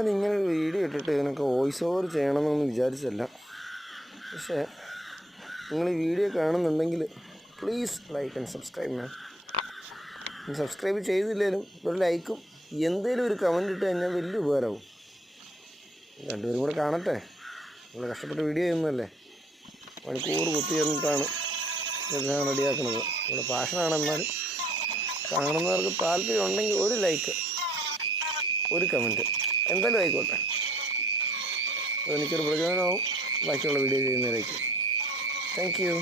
ഞാനിങ്ങനെ ഒരു വീഡിയോ ഇട്ടിട്ട് ഇതിനൊക്കെ വോയിസ് ഓവർ ചെയ്യണമെന്നൊന്നും വിചാരിച്ചല്ല. പക്ഷേ നിങ്ങൾ ഈ വീഡിയോ കാണുന്നുണ്ടെങ്കിൽ please like and subscribe ma'am. Subscribe ചെയ്തില്ലെങ്കിലും ഒരു ലൈക്കും എന്തെങ്കിലും ഒരു കമൻറ്റ് ഇട്ട് കഴിഞ്ഞാൽ വലിയ ഉപകാരമാവും. രണ്ടുപേരും കൂടെ കാണട്ടെ. നിങ്ങൾ കഷ്ടപ്പെട്ട് വീഡിയോ ചെയ്യുന്നതല്ലേ, മണിക്കൂർ കുത്തി ചേർന്നിട്ടാണ് ഇതെല്ലാം റെഡിയാക്കുന്നത്. നമ്മുടെ പാഷനാണെന്നാൽ കാണുന്നവർക്ക് താല്പര്യം ഉണ്ടെങ്കിൽ ഒരു ലൈക്ക്, ഒരു കമൻറ്റ് എന്തായാലും ആയിക്കോട്ടെ. അതെനിക്കൊരു പ്രചോദനമാവും ബാക്കിയുള്ള വീഡിയോ ചെയ്യുന്നതിലേക്ക്. Thank you.